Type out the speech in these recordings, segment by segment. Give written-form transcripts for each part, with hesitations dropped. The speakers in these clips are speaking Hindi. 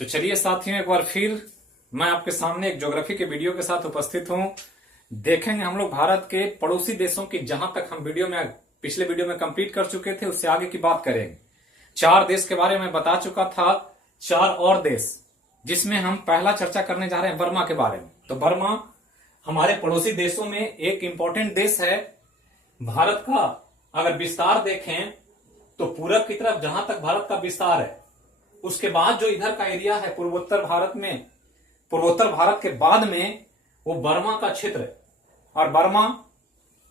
तो चलिए साथियों, एक बार फिर मैं आपके सामने एक ज्योग्राफी के वीडियो के साथ उपस्थित हूं। देखेंगे हम लोग भारत के पड़ोसी देशों की, जहां तक हम पिछले वीडियो में कंप्लीट कर चुके थे उससे आगे की बात करेंगे। 4 देश के बारे में बता चुका था, 4 और देश जिसमें हम पहला चर्चा करने जा रहे हैं बर्मा के बारे में। तो बर्मा हमारे पड़ोसी देशों में एक इंपॉर्टेंट देश है। भारत का अगर विस्तार देखें तो पूरब की तरफ जहां तक भारत का विस्तार है, उसके बाद जो इधर का एरिया है पूर्वोत्तर भारत के बाद में वो बर्मा का क्षेत्र है। और बर्मा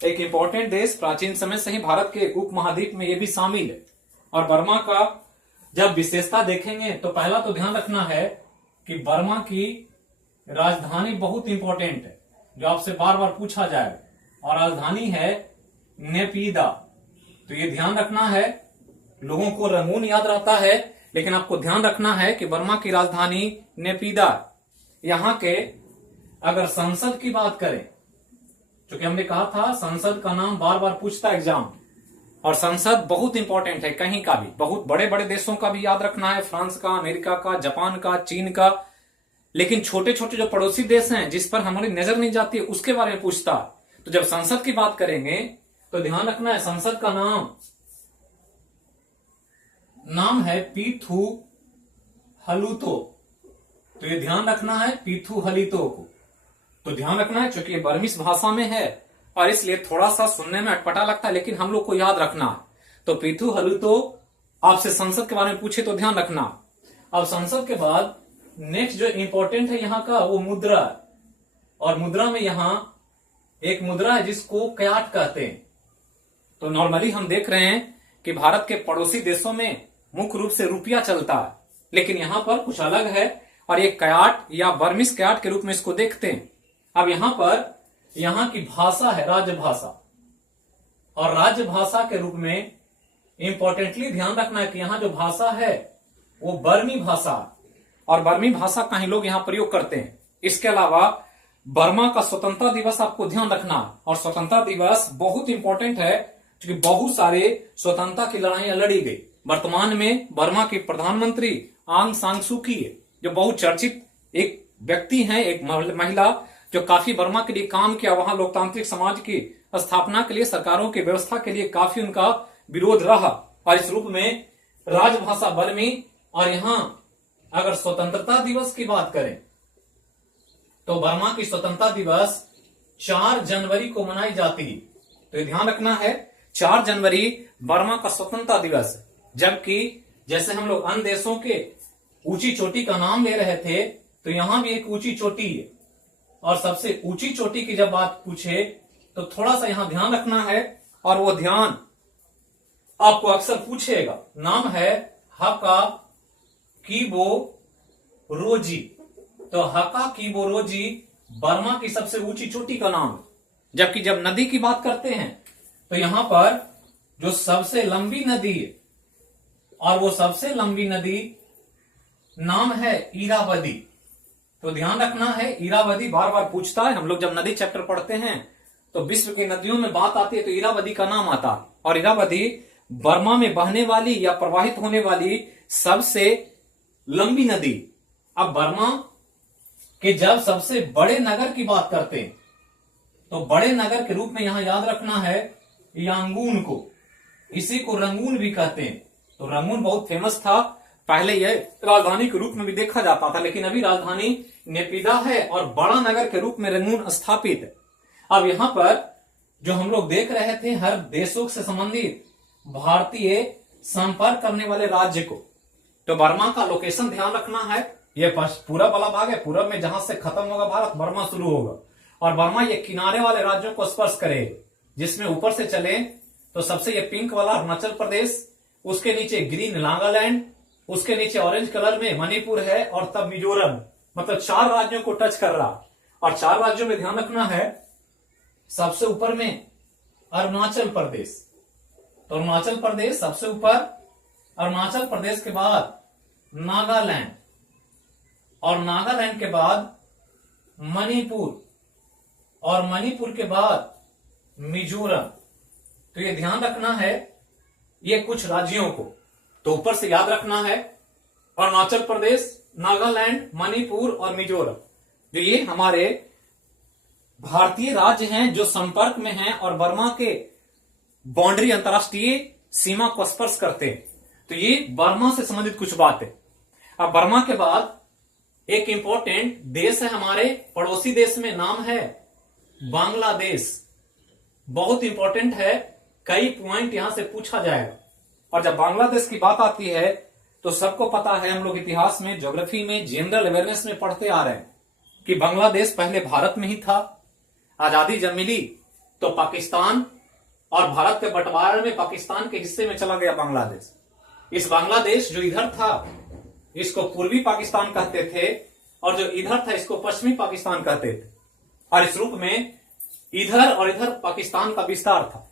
एक इंपॉर्टेंट देश, प्राचीन समय से ही भारत के उपमहाद्वीप में ये भी शामिल है। और बर्मा का जब विशेषता देखेंगे तो पहला तो ध्यान रखना है कि बर्मा की राजधानी बहुत इंपॉर्टेंट है, जो आपसे बार बार पूछा जाए, और राजधानी है नेपीदा। तो ये ध्यान रखना है। लोगों को रंगून याद रहता है, लेकिन आपको ध्यान रखना है कि बर्मा की राजधानी नेपीदा। यहां के अगर संसद की बात करें, क्योंकि हमने कहा था संसद का नाम बार बार पूछता एग्जाम, और संसद बहुत इंपॉर्टेंट है। कहीं का भी, बहुत बड़े बड़े देशों का भी याद रखना है, फ्रांस का, अमेरिका का, जापान का, चीन का। लेकिन छोटे छोटे जो पड़ोसी देश हैं जिस पर हमारी नजर नहीं जाती, उसके बारे में पूछता। तो जब संसद की बात करेंगे तो ध्यान रखना है संसद का नाम है पीथू हलूतो। तो ये ध्यान रखना है पीथू हलीतो को। तो ध्यान रखना है, क्योंकि ये बर्मिस भाषा में है और इसलिए थोड़ा सा सुनने में अटपटा लगता है, लेकिन हम लोग को याद रखना है। तो पीथू हलूतो आपसे संसद के बारे में पूछे तो ध्यान रखना। अब संसद के बाद नेक्स्ट जो इंपॉर्टेंट है यहाँ का, वो मुद्रा। और मुद्रा में यहां एक मुद्रा है जिसको क्याट कहते हैं। तो नॉर्मली हम देख रहे हैं कि भारत के पड़ोसी देशों में मुख्य रूप से रुपया चलता है, लेकिन यहां पर कुछ अलग है, और ये क्याट या बर्मिस क्याट के रूप में इसको देखते हैं। अब यहां पर यहां की भाषा है राजभाषा, और राजभाषा के रूप में इंपॉर्टेंटली ध्यान रखना है कि यहां जो भाषा है वो बर्मी भाषा, और बर्मी भाषा का ही लोग यहां प्रयोग करते हैं। इसके अलावा बर्मा का स्वतंत्रता दिवस आपको ध्यान रखना, और स्वतंत्रता दिवस बहुत इंपॉर्टेंट है क्योंकि बहुत सारे स्वतंत्रता की लड़ाइयां लड़ी गई। वर्तमान में बर्मा की प्रधानमंत्री आंग सान सू की है, जो बहुत चर्चित एक व्यक्ति हैं, एक महिला जो काफी बर्मा के लिए काम किया। वहां लोकतांत्रिक समाज की स्थापना के लिए, सरकारों की व्यवस्था के लिए काफी उनका विरोध रहा, और इस रूप में राजभाषा बर्मी। और यहां अगर स्वतंत्रता दिवस की बात करें तो बर्मा की स्वतंत्रता दिवस 4 जनवरी को मनाई जाती है। तो ध्यान रखना है 4 जनवरी बर्मा का स्वतंत्रता दिवस है। जबकि जैसे हम लोग अन्य देशों के ऊंची चोटी का नाम ले रहे थे, तो यहां भी एक ऊंची चोटी है। और सबसे ऊंची चोटी की जब बात पूछे तो थोड़ा सा यहां ध्यान रखना है, और वो ध्यान आपको अक्सर पूछेगा। नाम है हका कीबो रोजी। तो हका कीबो रोजी बर्मा की सबसे ऊंची चोटी का नाम है। जबकि जब नदी की बात करते हैं तो यहां पर जो सबसे लंबी नदी है, और वो सबसे लंबी नदी नाम है इरावदी। तो ध्यान रखना है, इरावदी बार बार पूछता है। हम लोग जब नदी चैप्टर पढ़ते हैं तो विश्व की नदियों में बात आती है तो इरावदी का नाम आता है। और इरावदी बर्मा में बहने वाली या प्रवाहित होने वाली सबसे लंबी नदी। अब बर्मा के जब सबसे बड़े नगर की बात करते हैं तो बड़े नगर के रूप में यहां याद रखना है यांगून को। इसी को रंगून भी कहते हैं। तो रंगून बहुत फेमस था, पहले यह राजधानी के रूप में भी देखा जाता था, लेकिन अभी राजधानी नेपिदा है और बड़ा नगर के रूप में रंगून स्थापित है। अब यहां पर जो हम लोग देख रहे थे, हर देशों से संबंधित भारतीय संपर्क करने वाले राज्य को, तो बर्मा का लोकेशन ध्यान रखना है। ये पूरब वाला भाग है, पूरब में जहां से खत्म होगा भारत, बर्मा शुरू होगा। और बर्मा ये किनारे वाले राज्यों को स्पर्श करेगा, जिसमें ऊपर से चले तो सबसे ये पिंक वाला अरुणाचल प्रदेश, उसके नीचे ग्रीन नागालैंड, उसके नीचे ऑरेंज कलर में मणिपुर है, और तब मिजोरम। मतलब 4 राज्यों को टच कर रहा। और 4 राज्यों में ध्यान रखना है सबसे ऊपर में अरुणाचल प्रदेश। तो अरुणाचल प्रदेश सबसे ऊपर, अरुणाचल प्रदेश के बाद नागालैंड, और नागालैंड के बाद मणिपुर, और मणिपुर के बाद मिजोरम। तो ये ध्यान रखना है ये कुछ राज्यों को। तो ऊपर से याद रखना है अरुणाचल प्रदेश, नागालैंड, मणिपुर और मिजोरम, जो ये हमारे भारतीय राज्य हैं जो संपर्क में हैं और बर्मा के बाउंड्री, अंतरराष्ट्रीय सीमा को स्पर्श करते हैं। तो ये बर्मा से संबंधित कुछ बात है। अब बर्मा के बाद एक इंपॉर्टेंट देश है हमारे पड़ोसी देश में, नाम है बांग्लादेश। बहुत इंपॉर्टेंट है, कई पॉइंट यहां से पूछा जाएगा। और जब बांग्लादेश की बात आती है तो सबको पता है, हम लोग इतिहास में, ज्योग्राफी में, जनरल अवेयरनेस में पढ़ते आ रहे हैं कि बांग्लादेश पहले भारत में ही था। आजादी जब मिली तो पाकिस्तान और भारत के बंटवारे में पाकिस्तान के हिस्से में चला गया बांग्लादेश। इस बांग्लादेश जो इधर था इसको पूर्वी पाकिस्तान कहते थे, और जो इधर था इसको पश्चिमी पाकिस्तान कहते थे। और इस रूप में इधर और इधर पाकिस्तान का विस्तार था।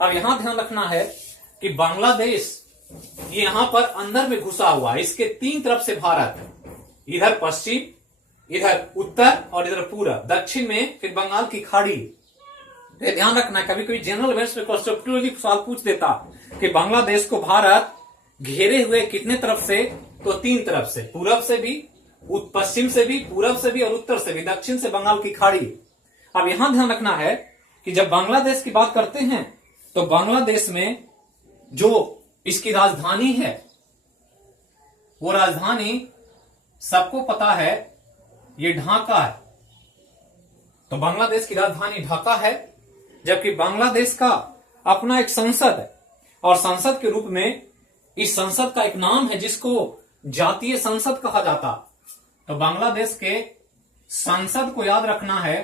अब यहां ध्यान रखना है कि बांग्लादेश ये यहां पर अंदर में घुसा हुआ है। इसके तीन तरफ से भारत है, इधर पश्चिम, इधर उत्तर और इधर पूरा दक्षिण में फिर बंगाल की खाड़ी। तो ध्यान रखना है, कभी कभी जनरल अवेयर्स में कॉन्सेप्चुअली सवाल पूछ देता कि बांग्लादेश को भारत घेरे हुए कितने तरफ से, तो तीन तरफ से, पूरब से भी, पश्चिम से भी, पूरब से भी और उत्तर से भी, दक्षिण से बंगाल की खाड़ी। अब यहां ध्यान रखना है कि जब बांग्लादेश की बात करते हैं तो बांग्लादेश में जो इसकी राजधानी है वो राजधानी सबको पता है, ये ढाका है। तो बांग्लादेश की राजधानी ढाका है, जबकि बांग्लादेश का अपना एक संसद है और संसद के रूप में इस संसद का एक नाम है जिसको जातीय संसद कहा जाता। तो बांग्लादेश के संसद को याद रखना है,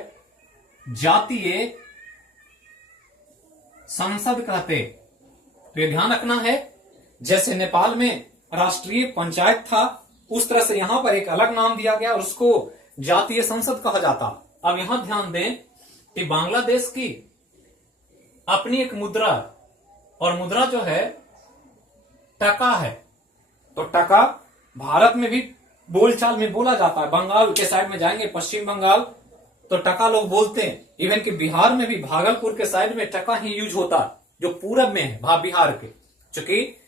जातीय संसद कहते। तो ये ध्यान रखना है, जैसे नेपाल में राष्ट्रीय पंचायत था उस तरह से यहां पर एक अलग नाम दिया गया और उसको जातीय संसद कहा जाता। अब यहां ध्यान दें कि बांग्लादेश की अपनी एक मुद्रा, और मुद्रा जो है टका है। तो टका भारत में भी बोलचाल में बोला जाता है। बंगाल के साइड में जाएंगे, पश्चिम बंगाल, तो टका लोग बोलते हैं। इवन कि बिहार में भी भागलपुर के साइड में टका ही यूज होता है, जो पूरब में है बिहार के, चूंकि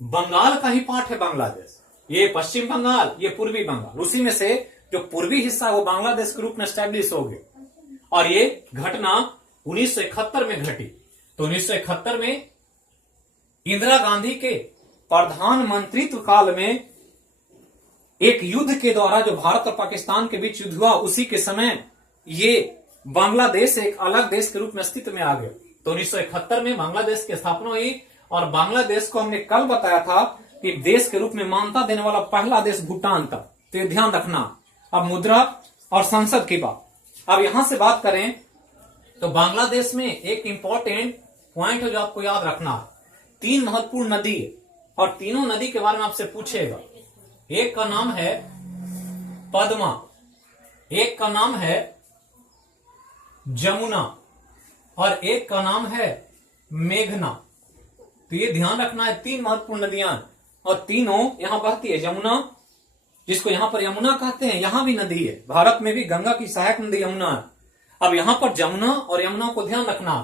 बंगाल का ही पार्ट है बांग्लादेश। ये पश्चिम बंगाल, ये पूर्वी बंगाल, उसी में से जो पूर्वी हिस्सा वो बांग्लादेश के रूप में स्टैब्लिश हो गया। और ये घटना 1971 में घटी। तो 1971 में इंदिरा गांधी के प्रधानमंत्रित्व काल में एक युद्ध के द्वारा जो भारत और पाकिस्तान के बीच युद्ध हुआ, उसी के समय ये बांग्लादेश एक अलग देश के रूप में अस्तित्व में आ गया। तो 1971 में बांग्लादेश की स्थापना हुई और बांग्लादेश को हमने कल बताया था कि देश के रूप में मान्यता देने वाला पहला देश भूटान था। तो ये ध्यान रखना। अब मुद्रा और संसद की बात, अब यहां से बात करें तो बांग्लादेश में एक इंपॉर्टेंट पॉइंट है जो आपको याद रखना। 3 महत्वपूर्ण नदी है और तीनों नदी के बारे में आपसे पूछेगा। एक का नाम है पद्मा, एक का नाम है जमुना और एक का नाम है मेघना। तो ये ध्यान रखना है, 3 महत्वपूर्ण नदियां और तीनों यहां बहती है। जमुना, जिसको यहां पर यमुना कहते हैं, यहां भी नदी है। भारत में भी गंगा की सहायक नदी यमुना है। अब यहां पर जमुना और यमुना को ध्यान रखना।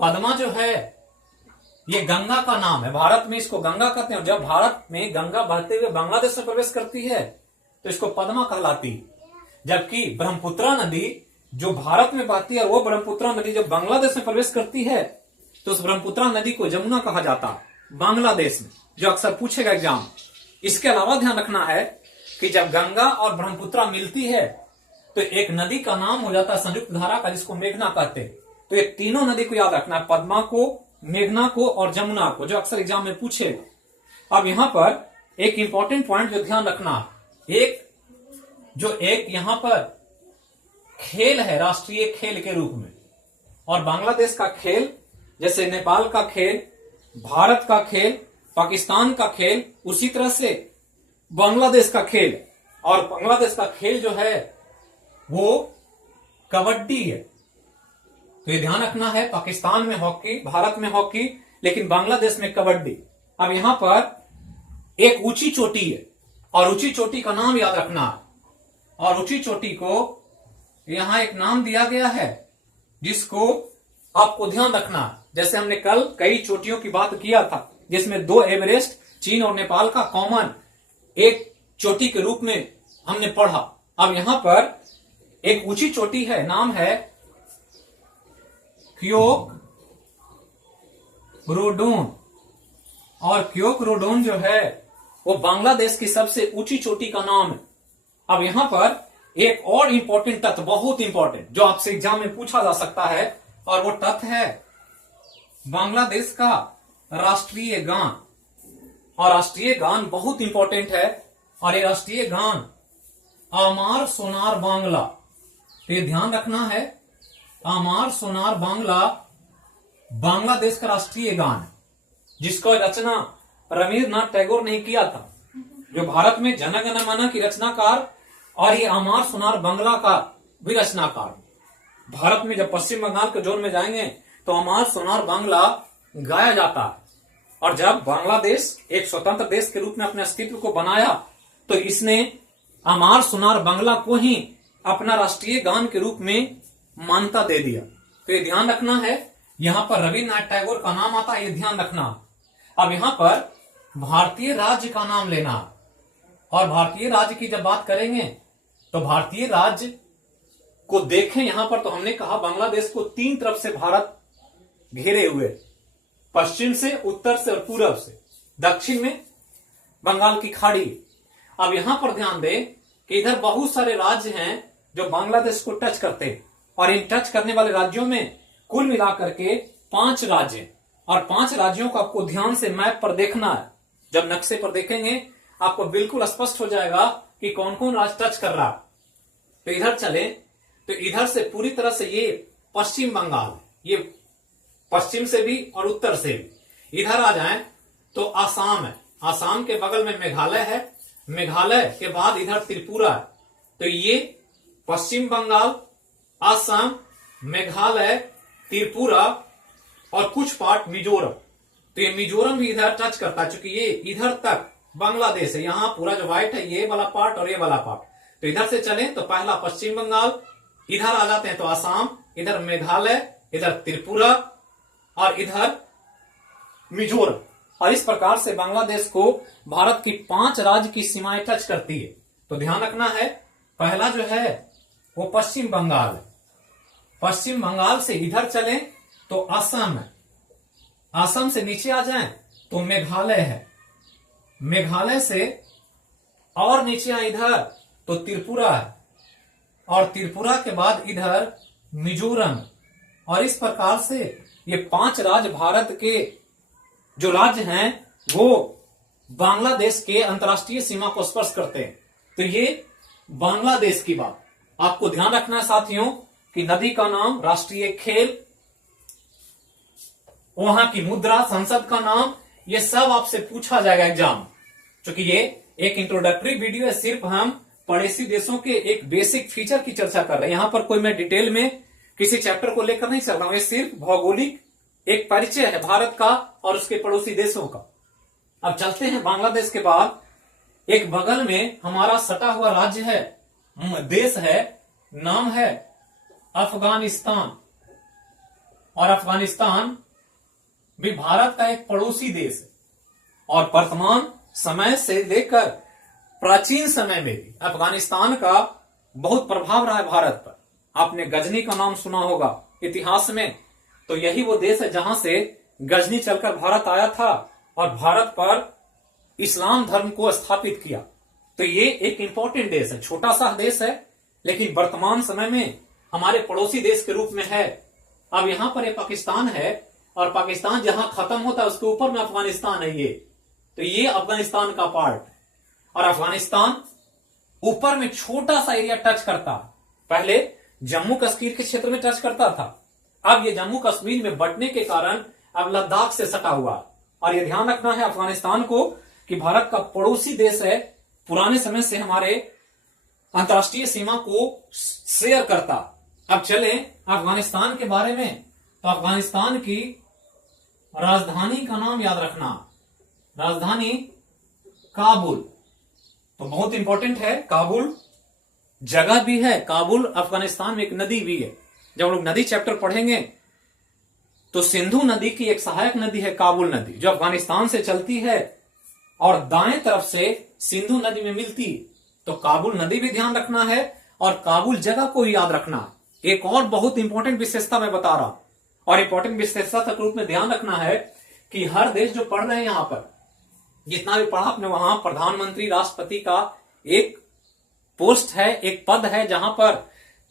पद्मा जो है ये गंगा का नाम है, भारत में इसको गंगा कहते हैं। जब भारत में गंगा बहते हुए बांग्लादेश में प्रवेश करती है तो इसको पद्मा कहलाती है। जबकि ब्रह्मपुत्रा नदी जो भारत में बहती है, वो ब्रह्मपुत्रा नदी जब बांग्लादेश में प्रवेश करती है तो उस ब्रह्मपुत्रा नदी को जमुना कहा जाता है बांग्लादेश में, जो अक्सर पूछेगा एग्जाम। इसके अलावा ध्यान रखना है कि जब गंगा और ब्रह्मपुत्रा मिलती है तो एक नदी का नाम हो जाता है संयुक्त धारा का, जिसको मेघना कहते हैं। तो ये तीनों नदी को याद रखना है, पद्मा को, मेघना को और जमुना को, जो अक्सर एग्जाम में पूछेगा। अब यहां पर एक इंपॉर्टेंट पॉइंट जो ध्यान रखना, एक यहां पर खेल है राष्ट्रीय खेल के रूप में, और बांग्लादेश का खेल जैसे नेपाल का खेल, भारत का खेल, पाकिस्तान का खेल, उसी तरह से बांग्लादेश का खेल। और बांग्लादेश का खेल जो है वो कबड्डी है। तो ये ध्यान रखना है, पाकिस्तान में हॉकी, भारत में हॉकी, लेकिन बांग्लादेश में कबड्डी। अब यहां पर एक ऊंची चोटी है और ऊंची चोटी का नाम याद रखना है, और ऊंची चोटी को यहां एक नाम दिया गया है जिसको आपको ध्यान रखना है। जैसे हमने कल कई चोटियों की बात किया था, जिसमें 2 एवरेस्ट चीन और नेपाल का कॉमन एक चोटी के रूप में हमने पढ़ा। अब यहां पर एक ऊंची चोटी है, नाम है क्योक रोडोन। और क्योक रोडोन जो है वो बांग्लादेश की सबसे ऊंची चोटी का नाम है। अब यहां पर एक और इंपॉर्टेंट तथ्य, बहुत इंपॉर्टेंट, जो आपसे एग्जाम में पूछा जा सकता है, और वो तथ्य है बांग्लादेश का राष्ट्रीय गान। और राष्ट्रीय गान बहुत इंपॉर्टेंट है, और ये राष्ट्रीय गान आमार सोनार बांग्ला। तो ये ध्यान रखना है, आमार सोनार बांग्ला बांग्लादेश का राष्ट्रीय गान है, जिसका रचना रवींद्रनाथ टैगोर ने किया था, जो भारत में जन गण मन की रचनाकार, और ये आमार सोनार बांग्ला का भी रचनाकार। भारत में जब पश्चिम बंगाल के जोन में जाएंगे तो आमार सोनार बांग्ला गाया जाता है। और जब बांग्लादेश एक स्वतंत्र देश के रूप में अपने अस्तित्व को बनाया तो इसने आमार सोनार बांग्ला को ही अपना राष्ट्रीय गान के रूप में मान्यता दे दिया। तो ये ध्यान रखना है, यहां पर रवींद्रनाथ टैगोर का नाम आता है, ये ध्यान रखना। अब यहां पर भारतीय राज्य का नाम लेना, और भारतीय राज्य की जब बात करेंगे तो भारतीय राज्य को देखें यहां पर, तो हमने कहा बांग्लादेश को तीन तरफ से भारत घेरे हुए, पश्चिम से, उत्तर से और पूरब से। दक्षिण में बंगाल की खाड़ी। अब यहां पर ध्यान दें कि इधर बहुत सारे राज्य हैं जो बांग्लादेश को टच करते हैं, और इन टच करने वाले राज्यों में कुल मिलाकर के 5 राज्य हैं। और 5 राज्यों को आपको ध्यान से मैप पर देखना है। जब नक्शे पर देखेंगे आपको बिल्कुल स्पष्ट हो जाएगा कि कौन कौन राज्य टच कर रहा है। तो इधर चले तो इधर से पूरी तरह से ये पश्चिम बंगाल है, ये पश्चिम से भी और उत्तर से भी। इधर आ जाएं तो आसाम है, आसाम के बगल में मेघालय है, मेघालय के बाद इधर त्रिपुरा है। तो ये पश्चिम बंगाल, आसाम, मेघालय, त्रिपुरा और कुछ पार्ट मिजोरम। तो ये मिजोरम भी इधर टच करता है, चूंकि ये इधर तक बांग्लादेश है। यहां पूरा जो व्हाइट है ये वाला पार्ट और ये वाला पार्ट। तो इधर से चलें तो पहला पश्चिम बंगाल, इधर आ जाते हैं तो आसाम, इधर मेघालय, इधर त्रिपुरा और इधर मिजोरम। और इस प्रकार से बांग्लादेश को भारत की 5 राज्य की सीमाएं टच करती है। तो ध्यान रखना है, पहला जो है वो पश्चिम बंगाल है। पश्चिम बंगाल से इधर चलें तो असम है, असम से नीचे आ जाएं तो मेघालय है, मेघालय से और नीचे आए इधर तो त्रिपुरा है, और त्रिपुरा के बाद इधर मिजोरम। और इस प्रकार से ये 5 राज्य भारत के जो राज्य हैं वो बांग्लादेश के अंतर्राष्ट्रीय सीमा को स्पर्श करते हैं। तो ये बांग्लादेश की बात। आपको ध्यान रखना है साथियों कि नदी का नाम, राष्ट्रीय खेल, वहां की मुद्रा, संसद का नाम, ये सब आपसे पूछा जाएगा एग्जाम। क्योंकि ये एक इंट्रोडक्टरी वीडियो है, सिर्फ हम पड़ोसी देशों के एक बेसिक फीचर की चर्चा कर रहे हैं। यहां पर कोई मैं डिटेल में किसी चैप्टर को लेकर नहीं चल रहा हूं, ये सिर्फ भौगोलिक एक परिचय है भारत का और उसके पड़ोसी देशों का। अब चलते हैं बांग्लादेश के बाद, एक बगल में हमारा सटा हुआ राज्य है, देश है, नाम है अफगानिस्तान। और अफगानिस्तान भी भारत का एक पड़ोसी देश है, और वर्तमान समय से लेकर प्राचीन समय में भी अफगानिस्तान का बहुत प्रभाव रहा है भारत पर। आपने गजनी का नाम सुना होगा इतिहास में, तो यही वो देश है जहां से गजनी चलकर भारत आया था और भारत पर इस्लाम धर्म को स्थापित किया। तो ये एक इंपॉर्टेंट देश है, छोटा सा देश है, लेकिन वर्तमान समय में हमारे पड़ोसी देश के रूप में है। अब यहां पर ये पाकिस्तान है, और पाकिस्तान जहां खत्म होता है उसके ऊपर में अफगानिस्तान है ये। तो ये अफगानिस्तान का पार्ट, और अफगानिस्तान ऊपर में छोटा सा एरिया टच करता, पहले जम्मू कश्मीर के क्षेत्र में टच करता था, अब ये जम्मू कश्मीर में बंटने के कारण अब लद्दाख से सटा हुआ। और ये ध्यान रखना है अफगानिस्तान को कि भारत का पड़ोसी देश है, पुराने समय से हमारे अंतर्राष्ट्रीय सीमा को शेयर करता। अब चले अफगानिस्तान के बारे में, तो अफगानिस्तान की राजधानी का नाम याद रखना, राजधानी काबुल। तो बहुत इंपॉर्टेंट है, काबुल जगह भी है, काबुल अफगानिस्तान में एक नदी भी है। जब हम लोग नदी चैप्टर पढ़ेंगे तो सिंधु नदी की एक सहायक नदी है काबुल नदी, जो अफगानिस्तान से चलती है और दाएं तरफ से सिंधु नदी में मिलती है। तो काबुल नदी भी ध्यान रखना है और काबुल जगह को याद रखना है। एक और बहुत इंपॉर्टेंट विशेषता मैं बता रहा हूं, और इंपॉर्टेंट विशेषता के रूप में ध्यान रखना है कि हर देश जो पढ़ रहे हैं यहां पर, जितना भी पढ़ा आपने, वहां प्रधानमंत्री राष्ट्रपति का एक पोस्ट है, एक पद है जहां पर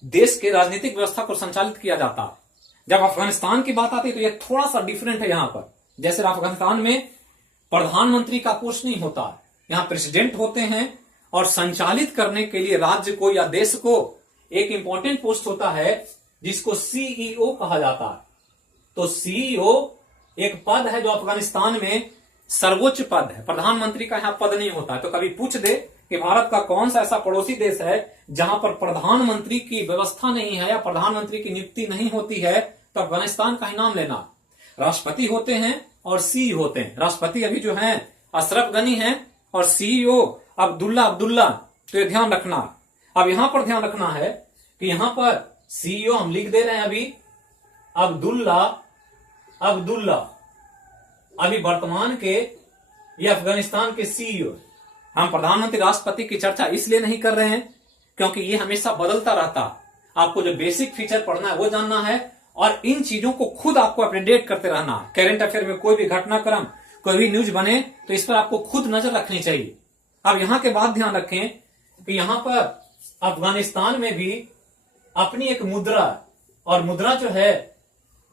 देश के राजनीतिक व्यवस्था को संचालित किया जाता है। जब अफगानिस्तान की बात आती है तो यह थोड़ा सा डिफरेंट है। यहां पर जैसे अफगानिस्तान में प्रधानमंत्री का पोस्ट नहीं होता है, यहां प्रेसिडेंट होते हैं, और संचालित करने के लिए राज्य को या देश को एक इंपॉर्टेंट पोस्ट होता है जिसको सीईओ कहा जाता है। तो सीईओ एक पद है जो अफगानिस्तान में सर्वोच्च पद है। प्रधानमंत्री का यहां पद नहीं होता है। तो कभी पूछ दे कि भारत का कौन सा ऐसा पड़ोसी देश है जहां पर प्रधानमंत्री की व्यवस्था नहीं है या प्रधानमंत्री की नियुक्ति नहीं होती है, तो अफगानिस्तान का ही नाम लेना। राष्ट्रपति होते हैं और सीईओ होते हैं। राष्ट्रपति अभी जो है अशरफ गनी है और सीईओ अब्दुल्ला। तो ये ध्यान रखना। अब यहां पर ध्यान रखना है कि यहां पर सीईओ हम लिख दे रहे हैं अभी अब्दुल्ला। अभी वर्तमान के ये अफगानिस्तान के सीईओ। हम प्रधानमंत्री राष्ट्रपति की चर्चा इसलिए नहीं कर रहे हैं क्योंकि ये हमेशा बदलता रहता। आपको जो बेसिक फीचर पढ़ना है वो जानना है, और इन चीजों को खुद आपको अपडेट करते रहना है। करंट अफेयर में कोई भी घटनाक्रम, कोई भी न्यूज बने तो इस पर आपको खुद नजर रखनी चाहिए। अब यहां के बाद ध्यान रखें कि यहां पर अफगानिस्तान में भी अपनी एक मुद्रा, और मुद्रा जो है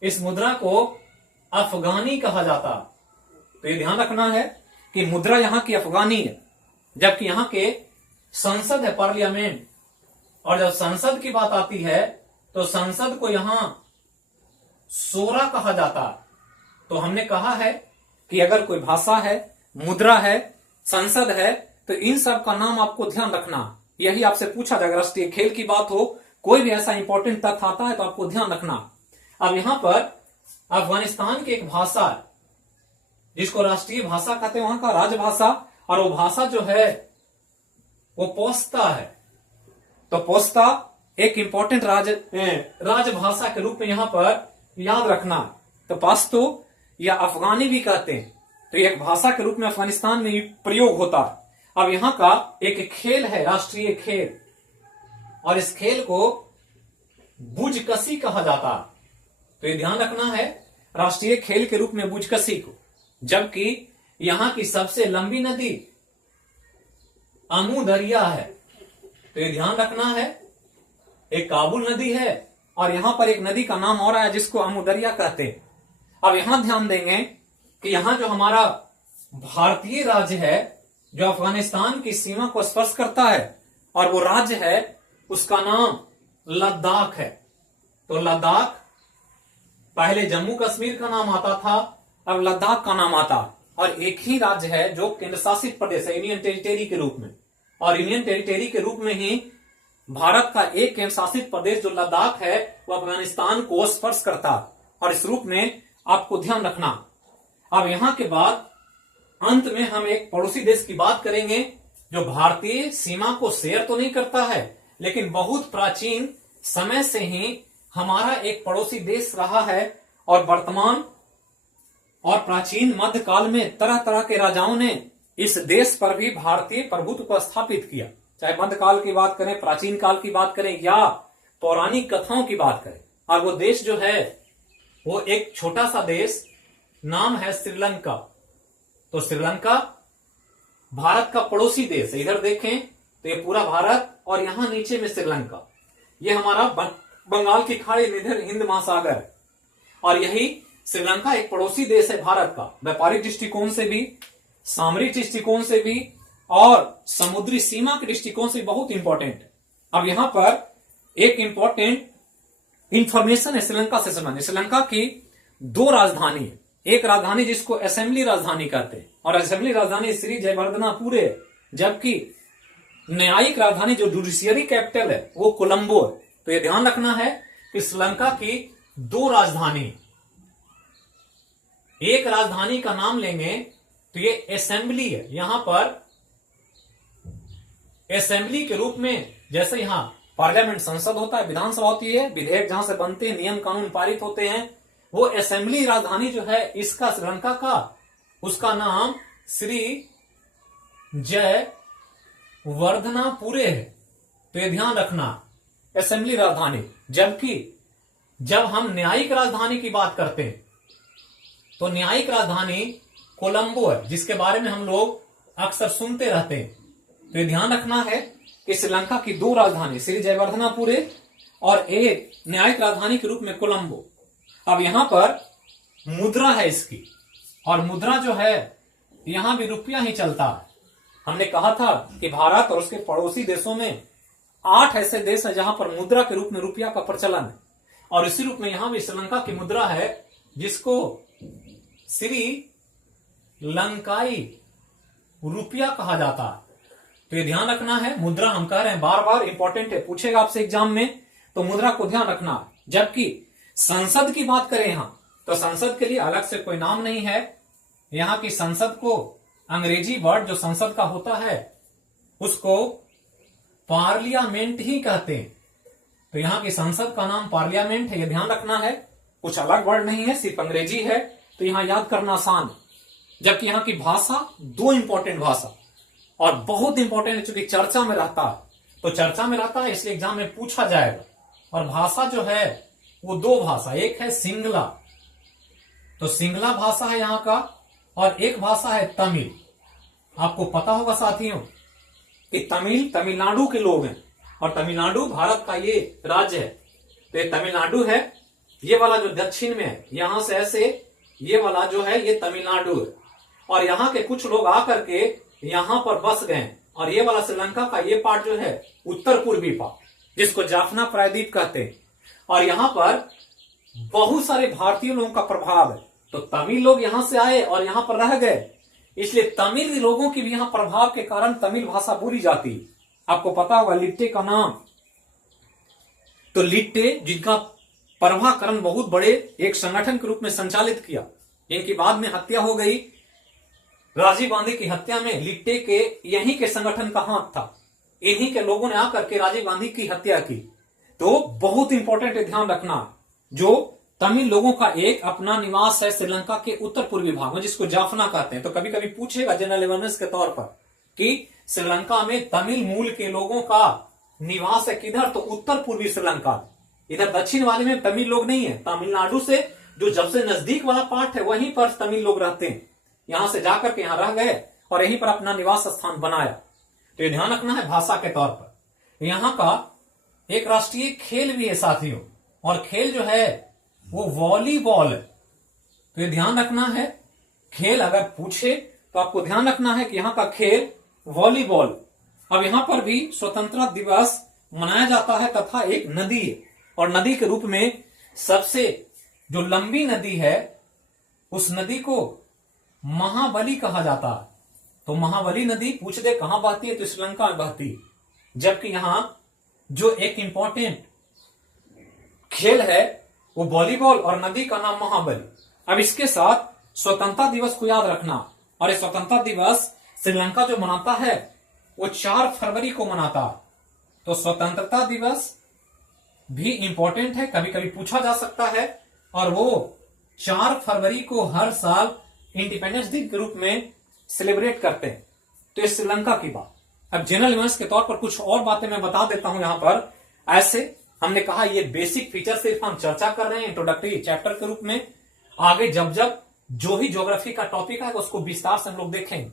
इस मुद्रा को अफगानी कहा जाता। तो ये ध्यान रखना है कि मुद्रा यहां की अफगानी है, जबकि यहां के संसद है, पार्लियामेंट। और जब संसद की बात आती है तो संसद को यहां सोरा कहा जाता। तो हमने कहा है कि अगर कोई भाषा है, मुद्रा है, संसद है, तो इन सब का नाम आपको ध्यान रखना। यही आपसे पूछा जाएगा। राष्ट्रीय खेल की बात हो, कोई भी ऐसा इंपॉर्टेंट तथ्य आता है तो आपको ध्यान रखना। अब यहां पर अफगानिस्तान की एक भाषा है जिसको राष्ट्रीय भाषा कहते हैं, वहां का राजभाषा, और वो भाषा जो है वो पोस्ता है। तो पोस्ता एक इंपॉर्टेंट राजभाषा के रूप में यहां पर याद रखना। तो पश्तो या अफगानी भी कहते हैं। तो एक भाषा के रूप में अफगानिस्तान में प्रयोग होता है। अब यहां का एक खेल है, राष्ट्रीय खेल, और इस खेल को बुजकशी कहा जाता है। तो ये ध्यान रखना है, राष्ट्रीय खेल के रूप में बुजकशी को। जबकि यहां की सबसे लंबी नदी अमू दरिया है। तो ये ध्यान रखना है, एक काबुल नदी है और यहां पर एक नदी का नाम और है जिसको अमू दरिया कहते हैं। अब यहां ध्यान देंगे कि यहां जो हमारा भारतीय राज्य है जो अफगानिस्तान की सीमा को स्पर्श करता है, और वो राज्य है उसका नाम लद्दाख है। तो लद्दाख पहले जम्मू कश्मीर का नाम आता था, अब लद्दाख का नाम आता। और एक ही राज्य है जो केंद्र शासित प्रदेश है, यूनियन टेरिटरी के रूप में। और यूनियन टेरिटरी के रूप में ही भारत का एक केंद्र शासित प्रदेश जो लद्दाख है वो अफगानिस्तान को स्पर्श करता। और इस रूप में आपको ध्यान रखना। अब यहां के बाद अंत में हम एक पड़ोसी देश की बात करेंगे जो भारतीय सीमा को शेयर तो नहीं करता है, लेकिन बहुत प्राचीन समय से ही हमारा एक पड़ोसी देश रहा है। और वर्तमान और प्राचीन मध्यकाल में तरह तरह के राजाओं ने इस देश पर भी भारतीय प्रभुत्व को स्थापित किया। चाहे मध्यकाल की बात करें, प्राचीन काल की बात करें या पौराणिक कथाओं की बात करें। और वो देश जो है वो एक छोटा सा देश, नाम है श्रीलंका। तो श्रीलंका भारत का पड़ोसी देश है। इधर देखें तो ये पूरा भारत और यहां नीचे में श्रीलंका। ये हमारा बंगाल की खाड़ी, इधर हिंद महासागर है। और यही श्रीलंका एक पड़ोसी देश है भारत का, व्यापारिक दृष्टिकोण से भी, सामरिक दृष्टिकोण से भी, और समुद्री सीमा के दृष्टिकोण से बहुत इंपॉर्टेंट है। अब यहां पर एक इंपॉर्टेंट इंफॉर्मेशन है श्रीलंका से संबंधित। श्रीलंका की दो राजधानी है। एक राजधानी जिसको असेंबली राजधानी कहते हैं, और असेंबली राजधानी श्री जयवर्धनापुर है। जबकि न्यायिक राजधानी जो जुडिशियरी कैपिटल है वो कोलंबो है। तो यह ध्यान रखना है कि श्रीलंका की दो राजधानी, एक राजधानी का नाम लेंगे तो ये असेंबली है। यहां पर असेंबली के रूप में, जैसे यहां पार्लियामेंट संसद होता है, विधानसभा होती है, विधेयक जहां से बनते हैं, नियम कानून पारित होते हैं, वो असेंबली राजधानी जो है इसका श्रीलंका का, उसका नाम श्री वर्धनापुरे है, तो ये ध्यान रखना, असेंबली राजधानी। जबकि जब हम न्यायिक राजधानी की बात करते हैं तो न्यायिक राजधानी कोलंबो है, जिसके बारे में हम लोग अक्सर सुनते रहते हैं। तो ये ध्यान रखना है कि श्रीलंका की 2 राजधानी, श्री जयवर्धनापुरे और एक न्यायिक राजधानी के रूप में कोलंबो। अब यहां पर मुद्रा है इसकी, और मुद्रा जो है यहां भी रुपया ही चलता है। हमने कहा था कि भारत और उसके पड़ोसी देशों में 8 ऐसे देश हैं जहां पर मुद्रा के रूप में रुपया का प्रचलन है, और इसी रूप में यहां भी श्रीलंका की मुद्रा है जिसको श्री लंकाई रुपया कहा जाता है। तो ये ध्यान रखना है, मुद्रा हम कह रहे हैं बार बार, इंपॉर्टेंट है, पूछेगा आपसे एग्जाम में, तो मुद्रा को ध्यान रखना। जबकि संसद की बात करें यहां, तो संसद के लिए अलग से कोई नाम नहीं है। यहां की संसद को अंग्रेजी वर्ड जो संसद का होता है उसको पार्लियामेंट ही कहते हैं। तो यहां की संसद का नाम पार्लियामेंट है, यह ध्यान रखना है, कुछ अलग वर्ड नहीं है, सिर्फ अंग्रेजी है, तो यहां याद करना आसान है। जबकि यहां की भाषा 2 इंपॉर्टेंट भाषा, और बहुत इंपॉर्टेंट है, चूंकि चर्चा में रहता है, तो चर्चा में रहता है इसलिए एग्जाम में पूछा जाएगा। और भाषा जो है वो 2 भाषा, एक है सिंगला, तो सिंगला भाषा है यहां का, और एक भाषा है तमिल। आपको पता होगा साथियों कि तमिल तमिलनाडु के लोग हैं, और तमिलनाडु भारत का ये राज्य है। तो ये तमिलनाडु है, ये वाला जो दक्षिण में है यहां से ऐसे, ये वाला जो है ये तमिलनाडु है, और यहां के कुछ लोग आकर के यहां पर बस गए, और ये वाला श्रीलंका का ये पार्ट जो है उत्तर पूर्वी पार्ट, जिसको जाफना प्रायद्वीप कहते हैं, और यहां पर बहुत सारे भारतीय लोगों का प्रभाव है। तो तमिल लोग यहां से आए और यहां पर रह गए, इसलिए तमिल लोगों की भी यहां प्रभाव के कारण तमिल भाषा बोली जाती है। आपको पता होगा लिट्टे का नाम, तो लिट्टे जिनका प्रभाकरण बहुत बड़े एक संगठन के रूप में संचालित किया, इनकी बाद में हत्या हो गई। राजीव गांधी की हत्या में लिट्टे के यहीं के संगठन का हाथ था, इन्हीं के लोगों ने आकर के राजीव गांधी की हत्या की। तो बहुत इंपॉर्टेंट है, ध्यान रखना, जो तमिल लोगों का एक अपना निवास है श्रीलंका के उत्तर पूर्वी भाग में, जिसको जाफना कहते हैं। तो कभी कभी पूछेगा जनरल अवेयरनेस के तौर पर कि श्रीलंका में तमिल मूल के लोगों का निवास है किधर, तो उत्तर पूर्वी श्रीलंका। इधर दक्षिण वाले में तमिल लोग नहीं है, तमिलनाडु से जो जब से नजदीक वाला पार्ट है वहीं पर तमिल लोग रहते हैं। यहां से जाकर के यहां रह गए और यहीं पर अपना निवास स्थान बनाया। तो ये ध्यान रखना है भाषा के तौर पर। यहां का एक राष्ट्रीय खेल भी है साथियों, और खेल जो है वो वॉलीबॉल है। तो ये ध्यान रखना है, खेल अगर पूछे तो आपको ध्यान रखना है कि यहां का खेल वॉलीबॉल। अब यहां पर भी स्वतंत्रता दिवस मनाया जाता है, तथा एक नदी है, और नदी के रूप में सबसे जो लंबी नदी है उस नदी को महाबली कहा जाता है। तो महाबली नदी पूछ दे कहां बहती है, तो श्रीलंका में बहती है। जबकि यहां जो एक इंपॉर्टेंट खेल है वो वॉलीबॉल, और नदी का नाम महाबली। अब इसके साथ स्वतंत्रता दिवस को याद रखना, और ये स्वतंत्रता दिवस श्रीलंका जो मनाता है वो 4 फरवरी को मनाता है। तो स्वतंत्रता दिवस भी इंपॉर्टेंट है, कभी कभी पूछा जा सकता है, और वो 4 फरवरी को हर साल इंडिपेंडेंस डे के रूप में सेलिब्रेट करते हैं। तो ये श्रीलंका की बात। अब जनरल अवेयरनेस के तौर पर कुछ और बातें मैं बता देता हूं यहां पर। ऐसे हमने कहा ये बेसिक फीचर सिर्फ हम चर्चा कर रहे हैं इंट्रोडक्टरी चैप्टर के रूप में, आगे जब जब जो ही ज्योग्राफी का टॉपिक है उसको विस्तार से हम लोग देखेंगे।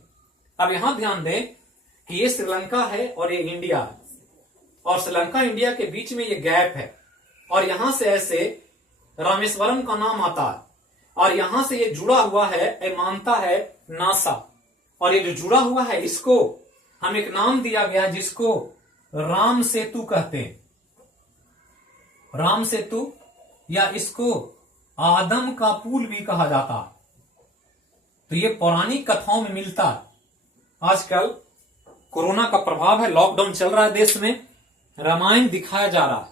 अब यहां ध्यान दें कि ये श्रीलंका है और ये इंडिया है, और श्रीलंका इंडिया के बीच में ये गैप है, और यहां से ऐसे रामेश्वरम का नाम आता है, और यहां से ये जुड़ा हुआ है, ये मानता है नासा, और ये जो जुड़ा हुआ है इसको हम एक नाम दिया गया है जिसको राम सेतु कहते हैं। राम सेतु, या इसको आदम का पुल भी कहा जाता है। तो ये पौराणिक कथाओं में मिलता है। आजकल कोरोना का प्रभाव है, लॉकडाउन चल रहा है देश में, रामायण दिखाया जा रहा है,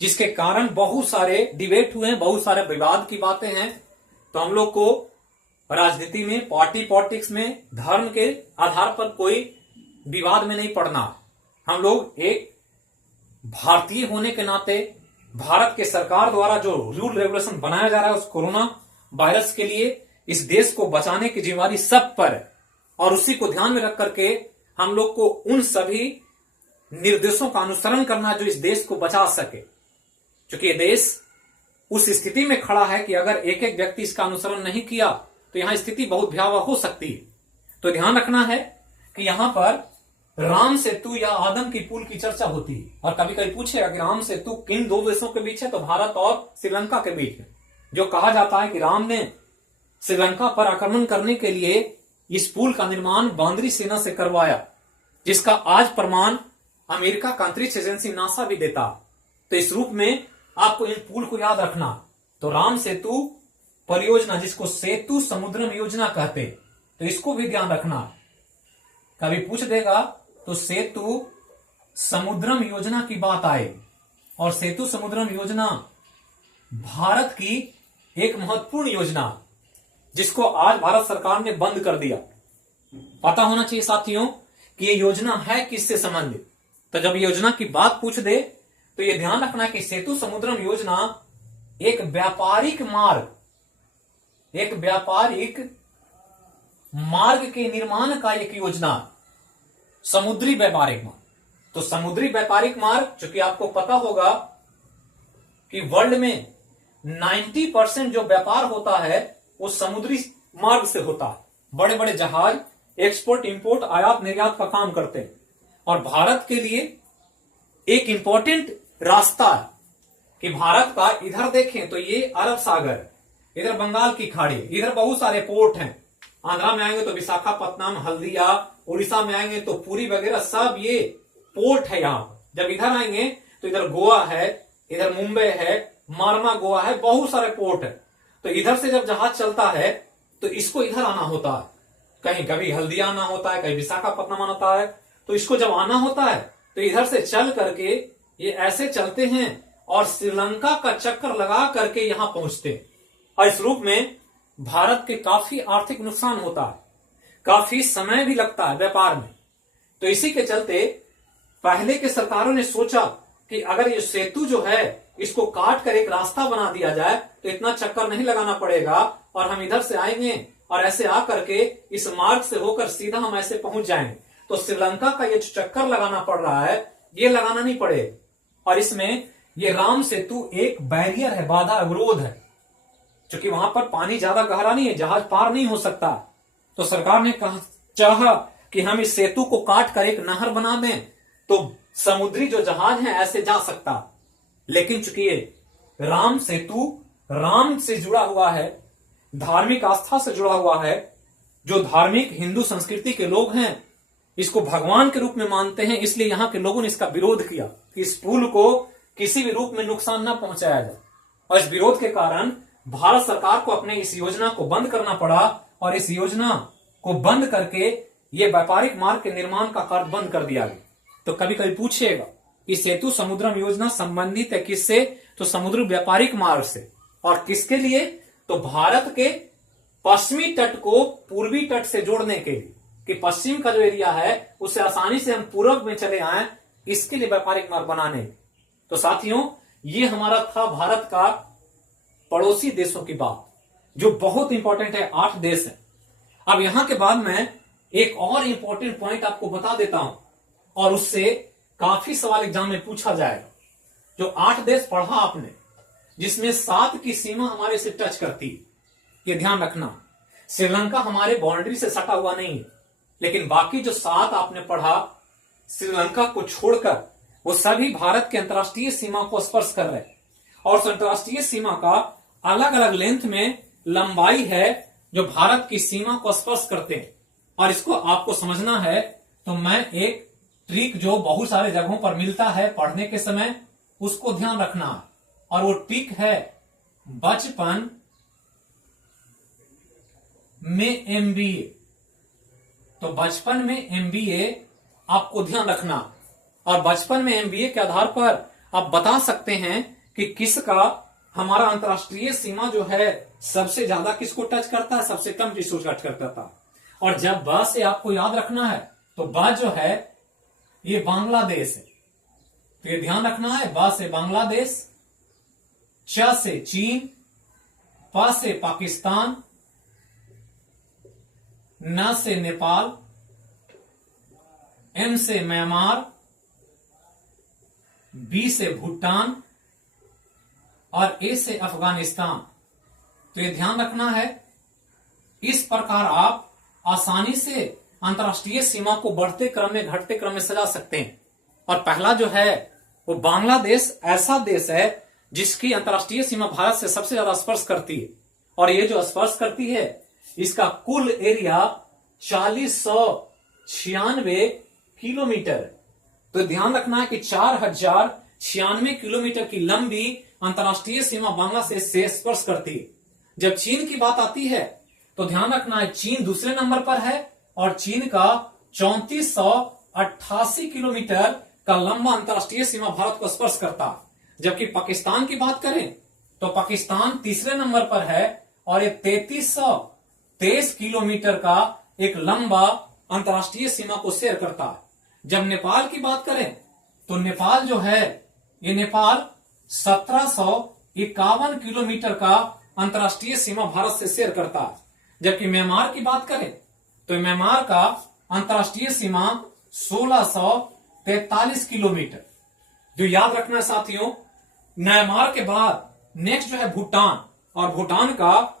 जिसके कारण बहुत सारे डिबेट हुए हैं, बहुत सारे विवाद की बातें हैं। तो हम लोग को राजनीति में, पार्टी पॉलिटिक्स में, धर्म के आधार पर कोई विवाद में नहीं पड़ना। हम लोग एक भारतीय होने के नाते भारत के सरकार द्वारा जो रूल रेगुलेशन बनाया जा रहा है उस कोरोना वायरस के लिए, इस देश को बचाने की जिम्मेदारी सब पर है, और उसी को ध्यान में रख करके हम लोग को उन सभी निर्देशों का अनुसरण करना जो इस देश को बचा सके, क्योंकि ये देश उस स्थिति में खड़ा है कि अगर एक एक व्यक्ति इसका अनुसरण नहीं किया तो यहां स्थिति बहुत भयावह हो सकती है। तो ध्यान रखना है कि यहां पर राम सेतु या आदम की पुल की चर्चा होती है, और कभी कभी पूछेगा कि राम सेतु किन दो देशों के बीच है, तो भारत और श्रीलंका के बीच है। जो कहा जाता है कि राम ने श्रीलंका पर आक्रमण करने के लिए इस पुल का निर्माण बांद्री सेना से करवाया, जिसका आज प्रमाण अमेरिका का अंतरिक्ष एजेंसी नासा भी देता। तो इस रूप में आपको इन पुल को याद रखना। तो राम सेतु परियोजना, जिसको सेतु समुद्रम योजना कहते, तो इसको भी ध्यान रखना। कभी पूछ देगा तो सेतु समुद्रम योजना की बात आए, और सेतु समुद्रम योजना भारत की एक महत्वपूर्ण योजना, जिसको आज भारत सरकार ने बंद कर दिया। पता होना चाहिए साथियों कि ये योजना है किससे संबंधित। तो जब योजना की बात पूछ दे तो ये ध्यान रखना कि सेतु समुद्रम योजना एक व्यापारिक मार्ग के निर्माण का एक योजना, समुद्री व्यापारिक मार्ग। तो समुद्री व्यापारिक मार्ग, चूंकि आपको पता होगा कि वर्ल्ड में 90% जो व्यापार होता है वो समुद्री मार्ग से होता है। बड़े बड़े जहाज एक्सपोर्ट इंपोर्ट आयात निर्यात का काम करते हैं, और भारत के लिए एक इंपॉर्टेंट रास्ता है कि भारत का इधर देखें तो ये अरब सागर, इधर बंगाल की खाड़ी, इधर बहुत सारे पोर्ट हैं। आंध्रा में आएंगे तो विशाखापत्तनम, हल्दिया, उड़ीसा में आएंगे तो पुरी वगैरह, सब ये पोर्ट है यहाँ। जब इधर आएंगे तो इधर गोवा है, इधर मुंबई है, मारमा गोवा है, बहुत सारे पोर्ट है। तो इधर से जब जहाज चलता है तो इसको इधर आना होता है, कहीं कभी हल्दिया आना होता है, कहीं विशाखापत्तनम आना होता है। तो इसको जब आना होता है तो इधर से चल करके ये ऐसे चलते हैं और श्रीलंका का चक्कर लगा करके यहां पहुंचते हैं। और इस रूप में भारत के काफी आर्थिक नुकसान होता है, काफी समय भी लगता है व्यापार में। तो इसी के चलते पहले के सरकारों ने सोचा कि अगर ये सेतु जो है इसको काट कर एक रास्ता बना दिया जाए तो इतना चक्कर नहीं लगाना पड़ेगा, और हम इधर से आएंगे और ऐसे आकर के इस मार्ग से होकर सीधा हम ऐसे पहुंच जाएंगे। तो श्रीलंका का ये जो चक्कर लगाना पड़ रहा है ये लगाना नहीं पड़े। और इसमें ये राम सेतु एक बैरियर है, बाधा अवरोध है, क्योंकि वहां पर पानी ज्यादा गहरा नहीं है, जहाज पार नहीं हो सकता। तो सरकार ने चाहा कि हम इस सेतु को काट कर एक नहर बना दें तो समुद्री जो जहाज है ऐसे जा सकता। लेकिन चूंकि ये राम सेतु राम से जुड़ा हुआ है, धार्मिक आस्था से जुड़ा हुआ है, जो धार्मिक हिंदू संस्कृति के लोग हैं इसको भगवान के रूप में मानते हैं, इसलिए यहां के लोगों ने इसका विरोध किया कि इस पुल को किसी भी रूप में नुकसान न पहुंचाया जाए। और इस विरोध के कारण भारत सरकार को अपने इस योजना को बंद करना पड़ा, और इस योजना को बंद करके ये व्यापारिक मार्ग के निर्माण का कार्य बंद कर दिया गया। तो कभी कभी पूछिएगा कि सेतु समुद्रम योजना संबंधित है किससे, तो समुद्री व्यापारिक मार्ग से। और किसके लिए, तो भारत के पश्चिमी तट को पूर्वी तट से जोड़ने के लिए, कि पश्चिम का जो एरिया है उससे आसानी से हम पूर्व में चले आए, इसके लिए व्यापारिक मार्ग बनाने। तो साथियों ये हमारा था भारत का पड़ोसी देशों की बात, जो बहुत इंपॉर्टेंट है। 8 देश है। अब यहां के बाद मैं एक और इंपॉर्टेंट पॉइंट आपको बता देता हूं, और उससे काफी सवाल एग्जाम में पूछा जाएगा। जो 8 देश पढ़ा आपने, जिसमें 7 की सीमा हमारे से टच करती है, ये ध्यान रखना। श्रीलंका हमारे बाउंड्री से सटा हुआ नहीं है, लेकिन बाकी जो 7 आपने पढ़ा श्रीलंका को छोड़कर, वो सभी भारत के अंतर्राष्ट्रीय सीमा को स्पर्श कर रहे हैं। और उस अंतर्राष्ट्रीय सीमा का अलग अलग लेंथ में लंबाई है जो भारत की सीमा को स्पर्श करते हैं। और इसको आपको समझना है तो मैं एक ट्रिक जो बहुत सारे जगहों पर मिलता है पढ़ने के समय, उसको ध्यान रखना है। और वो ट्रिक है बचपन में एमबीए। तो बचपन में एमबीए आपको ध्यान रखना, और बचपन में एमबीए के आधार पर आप बता सकते हैं कि किसका हमारा अंतरराष्ट्रीय सीमा जो है सबसे ज्यादा किसको टच करता है, सबसे कम किसको टच करता था। और जब ब से आपको याद रखना है तो ब जो है ये बांग्लादेश है, तो ये ध्यान रखना है। ब से बांग्लादेश, च से चीन, प से पाकिस्तान, न से नेपाल, M से म्यांमार, B से भूटान और A से अफगानिस्तान। तो ये ध्यान रखना है। इस प्रकार आप आसानी से अंतर्राष्ट्रीय सीमा को बढ़ते क्रम में घटते क्रम में सजा सकते हैं। और पहला जो है वो बांग्लादेश ऐसा देश है जिसकी अंतर्राष्ट्रीय सीमा भारत से सबसे ज्यादा स्पर्श करती है। और ये जो स्पर्श करती है इसका कुल एरिया 4096 किलोमीटर। तो ध्यान रखना है कि 4096 किलोमीटर की लंबी अंतर्राष्ट्रीय सीमा बांग्लादेश से स्पर्श करती है। जब चीन की बात आती है तो ध्यान रखना है चीन दूसरे नंबर पर है और चीन का 3488 किलोमीटर का लंबा अंतर्राष्ट्रीय सीमा भारत को स्पर्श करता है। जबकि पाकिस्तान की बात करें तो पाकिस्तान तीसरे नंबर पर है और ये 3323 किलोमीटर का एक लंबा अंतर्राष्ट्रीय सीमा को शेयर करता है। जब नेपाल की बात करें तो नेपाल जो है ये नेपाल 1751 किलोमीटर का अंतर्राष्ट्रीय सीमा भारत से शेयर करता है। जबकि म्यांमार की बात करें तो म्यांमार का अंतर्राष्ट्रीय सीमा 1643 किलोमीटर। जो याद रखना है साथियों, म्यांमार के बाद नेक्स्ट जो है भूटान, और भूटान का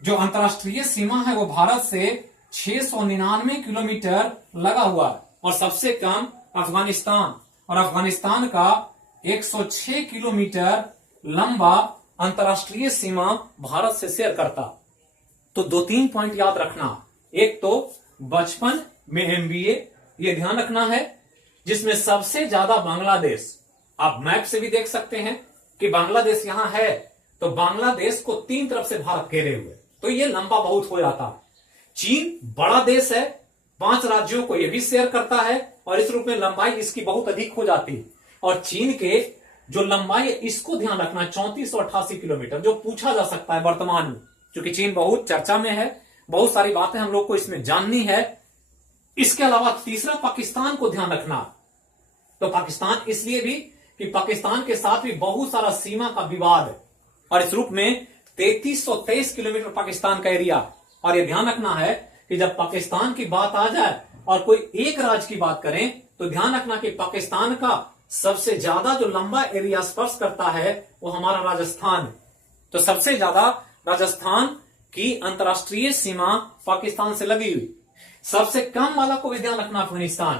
जो अंतर्राष्ट्रीय सीमा है वो भारत से 699 किलोमीटर लगा हुआ है। और सबसे कम अफगानिस्तान, और अफगानिस्तान का 106 किलोमीटर लंबा अंतर्राष्ट्रीय सीमा भारत से शेयर करता। तो 2-3 पॉइंट याद रखना। एक तो बचपन में एमबीए, ये ध्यान रखना है, जिसमें सबसे ज्यादा बांग्लादेश, आप मैप से भी देख सकते हैं कि बांग्लादेश यहां है। तो बांग्लादेश को 3 तरफ से भारत घेरे हुए, तो ये लंबा बहुत हो जाता है। चीन बड़ा देश है, 5 राज्यों को यह भी शेयर करता है और इस रूप में लंबाई इसकी बहुत अधिक हो जाती है। और चीन के जो लंबाई है इसको ध्यान रखना है 3488 किलोमीटर, जो पूछा जा सकता है वर्तमान में, क्योंकि चीन बहुत चर्चा में है, बहुत सारी बातें हम लोग को इसमें जाननी है। इसके अलावा तीसरा पाकिस्तान को ध्यान रखना। तो पाकिस्तान इसलिए भी कि पाकिस्तान के साथ भी बहुत सारा सीमा का विवाद है और इस रूप में 3323 किलोमीटर पाकिस्तान का एरिया। और यह ध्यान रखना है कि जब पाकिस्तान की बात आ जाए और कोई एक राज्य की बात करें तो ध्यान रखना कि पाकिस्तान का सबसे ज्यादा जो लंबा एरिया स्पर्श करता है वो हमारा राजस्थान है। तो सबसे ज्यादा राजस्थान की अंतर्राष्ट्रीय सीमा पाकिस्तान से लगी हुई। सबसे कम वाला को भी ध्यान रखना अफगानिस्तान,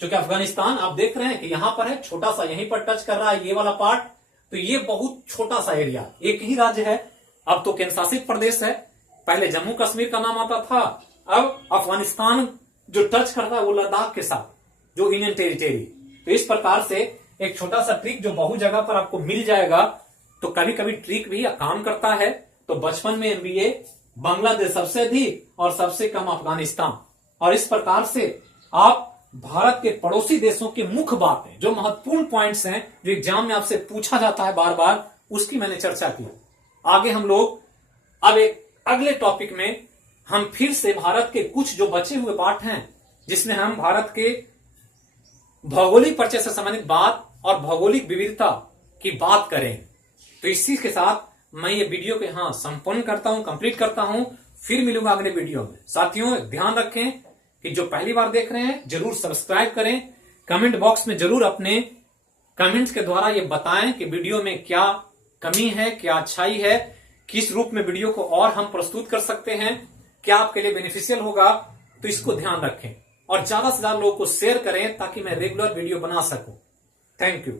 क्योंकि अफगानिस्तान आप देख रहे हैं कि यहां पर है, छोटा सा यहीं पर टच कर रहा है ये वाला पार्ट। तो ये बहुत छोटा सा एरिया, एक ही राज्य है, अब तो केंद्र शासित प्रदेश है। पहले जम्मू कश्मीर का नाम आता था, अब अफगानिस्तान जो टच करता है वो लद्दाख के साथ, जो यूनियन टेरिटरी। तो इस प्रकार से एक छोटा सा ट्रिक जो बहुत जगह पर आपको मिल जाएगा, तो कभी कभी ट्रिक भी काम करता है। तो बचपन में एमबीए, बांग्लादेश सबसे अधिक और सबसे कम अफगानिस्तान। और इस प्रकार से आप भारत के पड़ोसी देशों की मुख्य बातें, जो महत्वपूर्ण पॉइंट्स हैं, जो एग्जाम में आपसे पूछा जाता है बार बार, उसकी मैंने चर्चा की। आगे हम लोग अब एक अगले टॉपिक में हम फिर से भारत के कुछ जो बचे हुए पार्ट हैं, जिसमें हम भारत के भौगोलिक परिचय से संबंधित बात और भौगोलिक विविधता की बात करें। तो इसी के साथ मैं ये वीडियो को यहां संपन्न करता हूं, कंप्लीट करता हूं। फिर मिलूंगा अगले वीडियो में। साथियों ध्यान रखें कि जो पहली बार देख रहे हैं जरूर सब्सक्राइब करें। कमेंट बॉक्स में जरूर अपने कमेंट्स के द्वारा ये बताएं कि वीडियो में क्या कमी है, क्या अच्छाई है, किस रूप में वीडियो को और हम प्रस्तुत कर सकते हैं, क्या आपके लिए बेनिफिशियल होगा। तो इसको ध्यान रखें और ज्यादा से ज्यादा लोगों को शेयर करें ताकि मैं रेगुलर वीडियो बना सकूं। Thank you.